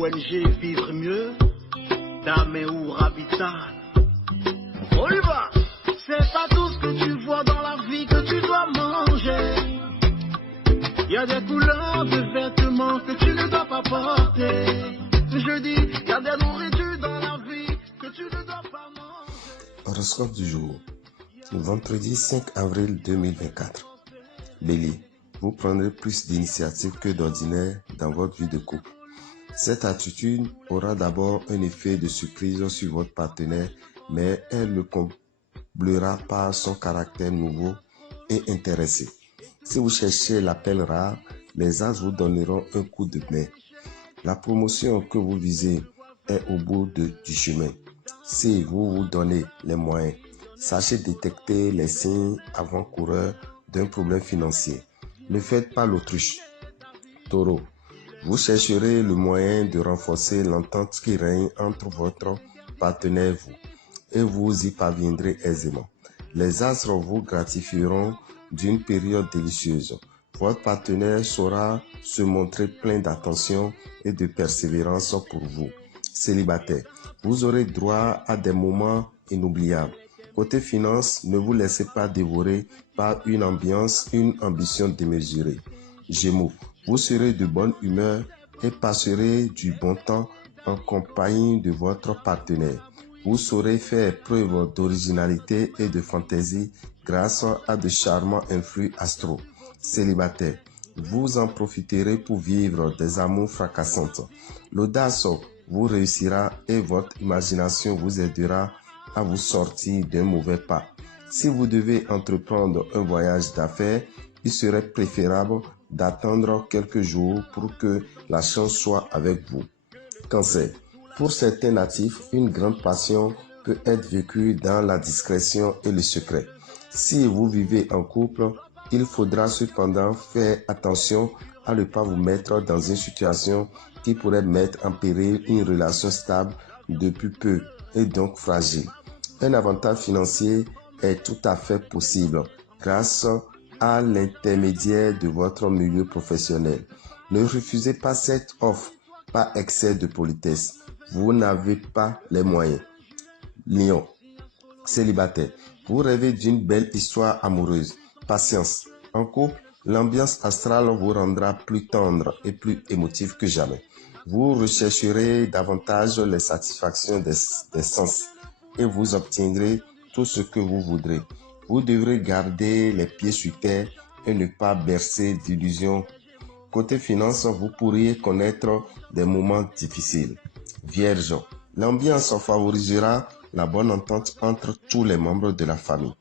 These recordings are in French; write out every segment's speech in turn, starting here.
ONG Vivre Mieux, Dame ou Habitat. On y va. C'est pas tout ce que tu vois dans la vie que tu dois manger. Il y a des couleurs de vêtements que tu ne dois pas porter. Je dis, il y a des nourritures dans la vie que tu ne dois pas manger. Horoscope du jour. Vendredi 5 avril 2024. Bélier. Vous prendrez plus d'initiatives que d'ordinaire dans votre vie de couple. Cette attitude aura d'abord un effet de surprise sur votre partenaire, mais elle le comblera par son caractère nouveau et intéressé. Si vous cherchez l'appel rare, les as vous donneront un coup de main. La promotion que vous visez est au bout du chemin. Si vous vous donnez les moyens, sachez détecter les signes avant-coureurs d'un problème financier. Ne faites pas l'autruche. Taureau, vous chercherez le moyen de renforcer l'entente qui règne entre votre partenaire et vous y parviendrez aisément. Les astres vous gratifieront d'une période délicieuse. Votre partenaire saura se montrer plein d'attention et de persévérance pour vous. Célibataire, vous aurez droit à des moments inoubliables. Côté finance, ne vous laissez pas dévorer par une ambition démesurée. Gémeaux, vous serez de bonne humeur et passerez du bon temps en compagnie de votre partenaire. Vous saurez faire preuve d'originalité et de fantaisie grâce à de charmants influx astraux. Célibataire, vous en profiterez pour vivre des amours fracassantes. L'audace vous réussira et votre imagination vous aidera à vous sortir d'un mauvais pas. Si vous devez entreprendre un voyage d'affaires, il serait préférable d'attendre quelques jours pour que la chance soit avec vous. Cancer. Pour certains natifs, une grande passion peut être vécue dans la discrétion et le secret. Si vous vivez en couple, il faudra cependant faire attention à ne pas vous mettre dans une situation qui pourrait mettre en péril une relation stable depuis peu et donc fragile. Un avantage financier est tout à fait possible grâce à l'intermédiaire de votre milieu professionnel. Ne refusez pas cette offre par excès de politesse. Vous n'avez pas les moyens. Lion, célibataire, vous rêvez d'une belle histoire amoureuse. Patience. En couple, l'ambiance astrale vous rendra plus tendre et plus émotif que jamais. Vous rechercherez davantage les satisfactions des sens et vous obtiendrez tout ce que vous voudrez. Vous devrez garder les pieds sur terre et ne pas bercer d'illusions. Côté finance, vous pourriez connaître des moments difficiles. Vierge, l'ambiance favorisera la bonne entente entre tous les membres de la famille.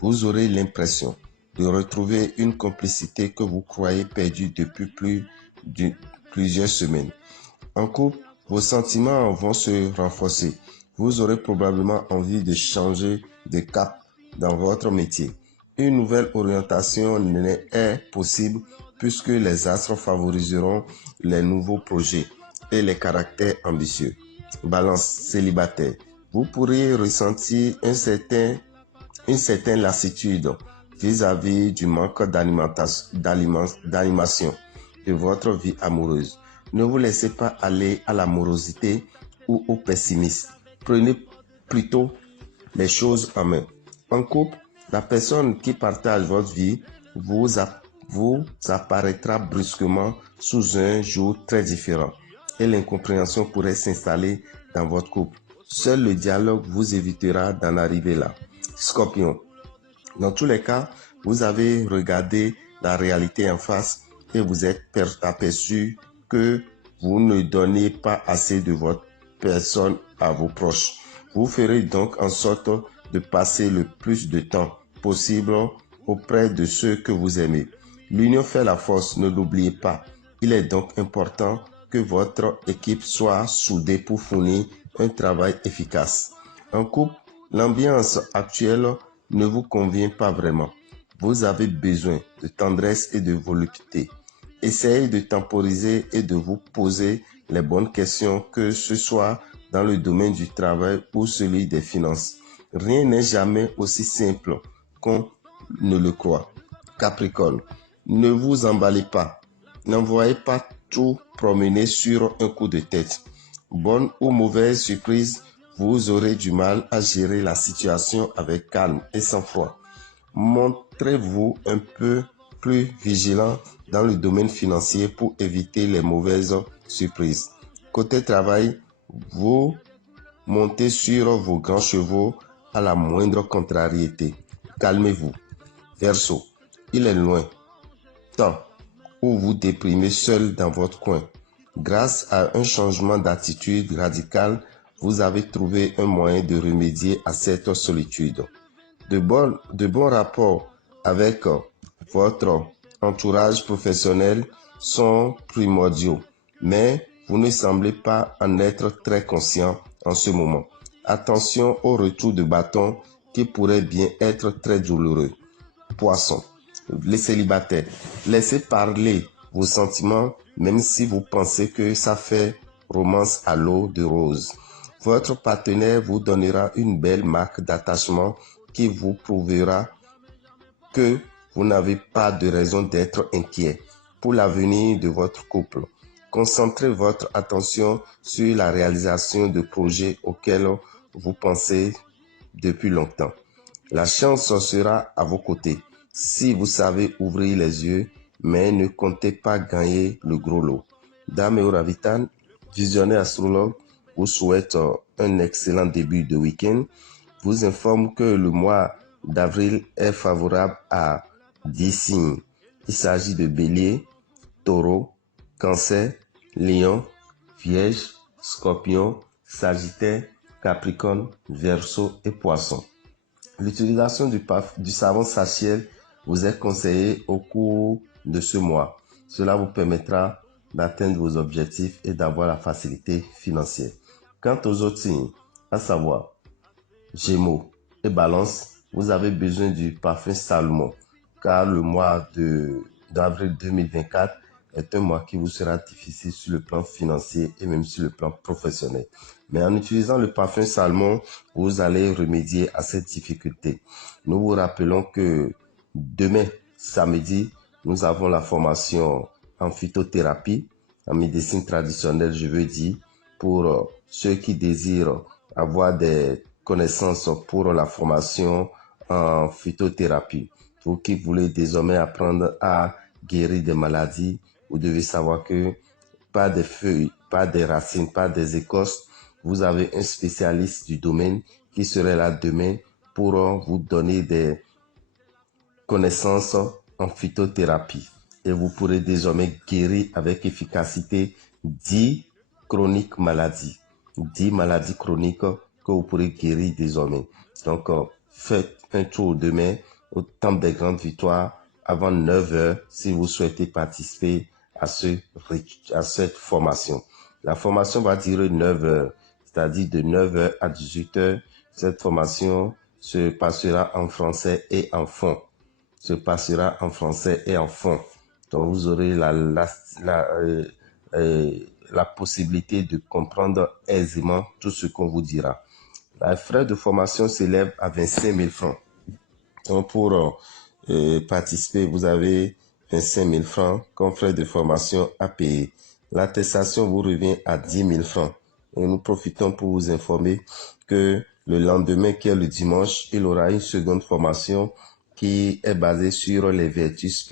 Vous aurez l'impression de retrouver une complicité que vous croyez perdue depuis plusieurs semaines. En couple, vos sentiments vont se renforcer. Vous aurez probablement envie de changer de cap dans votre métier. Une nouvelle orientation est possible puisque les astres favoriseront les nouveaux projets et les caractères ambitieux. Balance, célibataire. Vous pourriez ressentir une certaine lassitude vis-à-vis du manque d'animation de votre vie amoureuse. Ne vous laissez pas aller à la morosité ou au pessimisme. Prenez plutôt les choses en main. En couple, la personne qui partage votre vie vous apparaîtra brusquement sous un jour très différent et l'incompréhension pourrait s'installer dans votre couple. Seul le dialogue vous évitera d'en arriver là. Scorpion, dans tous les cas, vous avez regardé la réalité en face et vous êtes aperçu que vous ne donnez pas assez de votre personne à vos proches. Vous ferez donc en sorte de passer le plus de temps possible auprès de ceux que vous aimez. L'union fait la force, ne l'oubliez pas. Il est donc important que votre équipe soit soudée pour fournir un travail efficace. En couple, l'ambiance actuelle ne vous convient pas vraiment. Vous avez besoin de tendresse et de volupté. Essayez de temporiser et de vous poser les bonnes questions, que ce soit dans le domaine du travail ou celui des finances. Rien n'est jamais aussi simple qu'on ne le croit. Capricorne, ne vous emballez pas. N'envoyez pas tout promener sur un coup de tête. Bonne ou mauvaise surprise, vous aurez du mal à gérer la situation avec calme et sang-froid. Montrez-vous un peu plus vigilant dans le domaine financier pour éviter les mauvaises surprises. Côté travail, vous montez sur vos grands chevaux à la moindre contrariété. Calmez-vous. Verseau, il est loin, temps où vous déprimez seul dans votre coin. Grâce à un changement d'attitude radical, vous avez trouvé un moyen de remédier à cette solitude. De bons rapports avec votre entourage professionnel sont primordiaux, mais vous ne semblez pas en être très conscient en ce moment. Attention au retour de bâton qui pourrait bien être très douloureux. Poisson, les célibataires, laissez parler vos sentiments même si vous pensez que ça fait romance à l'eau de rose. Votre partenaire vous donnera une belle marque d'attachement qui vous prouvera que vous n'avez pas de raison d'être inquiet pour l'avenir de votre couple. Concentrez votre attention sur la réalisation de projets auxquels vous pensez depuis longtemps. La chance sera à vos côtés si vous savez ouvrir les yeux, mais ne comptez pas gagner le gros lot. Dame Ravitan, visionnaire astrologue, vous souhaite un excellent début de week-end. Vous informe que le mois d'avril est favorable à 10 signes. Il s'agit de Bélier, Taureau, Cancer, Lion, Vierge, Scorpion, Sagittaire, Capricorne, Verseau et Poisson. L'utilisation du savon Sachiel vous est conseillée au cours de ce mois. Cela vous permettra d'atteindre vos objectifs et d'avoir la facilité financière. Quant aux autres signes, à savoir Gémeaux et Balance, vous avez besoin du parfum Salomon, car le mois d'avril 2024 est un mois qui vous sera difficile sur le plan financier et même sur le plan professionnel. Mais en utilisant le parfum Salomon, vous allez remédier à cette difficulté. Nous vous rappelons que demain, samedi, nous avons la formation en phytothérapie, en médecine traditionnelle, je veux dire, pour ceux qui désirent avoir des connaissances pour la formation en phytothérapie. Vous qui voulez désormais apprendre à guérir des maladies, vous devez savoir que pas des feuilles, pas des racines, pas des écorces, vous avez un spécialiste du domaine qui serait là demain pour vous donner des connaissances en phytothérapie. Et vous pourrez désormais guérir avec efficacité 10 chroniques maladies. 10 maladies chroniques que vous pourrez guérir désormais. Donc, faites un tour demain au Temple des Grandes Victoires avant 9 heures si vous souhaitez participer à cette formation. La formation va durer 9 heures, c'est-à-dire de 9 heures à 18 heures. Cette formation se passera en français et en fond. Donc, vous aurez la possibilité de comprendre aisément tout ce qu'on vous dira. Les frais de formation s'élèvent à 25 000 francs. Donc, pour participer, vous avez 25 000 francs comme frais de formation à payer. L'attestation vous revient à 10 000 francs. Et nous profitons pour vous informer que le lendemain, qui est le dimanche, il aura une seconde formation qui est basée sur les vertus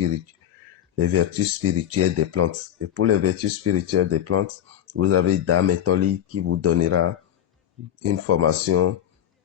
spirituelles des plantes. Et pour les vertus spirituelles des plantes, vous avez Dame Etoli qui vous donnera une formation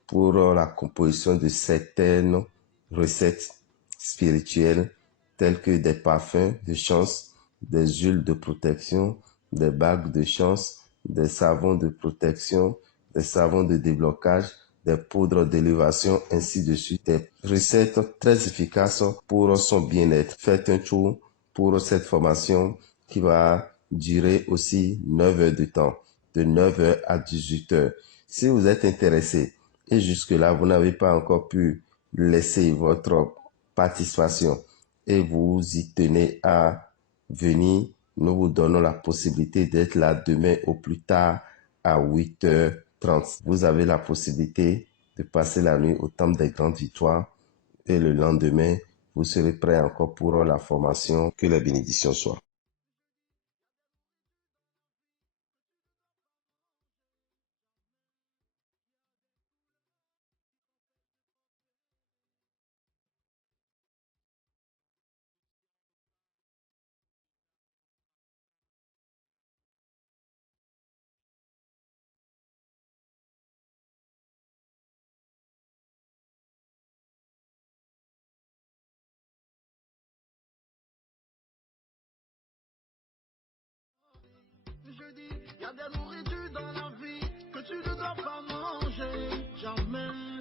pour la composition de certaines recettes spirituelles telles que des parfums de chance, des huiles de protection, des bagues de chance, des savons de protection, des savons de déblocage, des poudres d'élévation, ainsi de suite. Des recettes très efficaces pour son bien-être. Faites un tour pour cette formation qui va durer aussi 9 heures de temps, de 9 heures à 18 heures. Si vous êtes intéressé et jusque-là, vous n'avez pas encore pu laisser votre participation et vous y tenez à venir, nous vous donnons la possibilité d'être là demain au plus tard à 8h30. Vous avez la possibilité de passer la nuit au Temple des Grandes Victoires et le lendemain, vous serez prêt encore pour la formation. Que la bénédiction soit. te dis, y a des nourritures dans la vie que tu ne dois pas manger jamais.